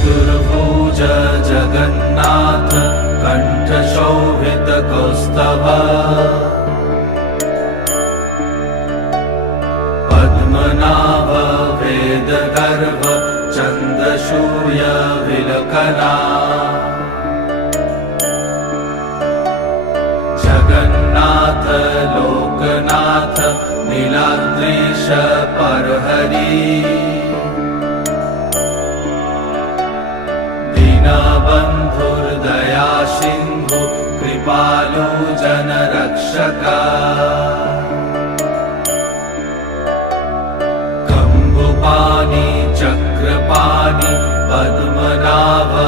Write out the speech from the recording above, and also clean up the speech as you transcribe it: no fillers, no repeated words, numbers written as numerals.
Chaturbhuj Jagannath कण्ठशोभितकौस्तभ Padmanabha Vedgarbh चन्द्रसूर्य विलकना Jagannath Loknath नीलाद्रीश परहरि दीनबन्धुर्दया Sindhu Kripalu जनरक्षक कम्बुपाणि Chakrapani Padmanabha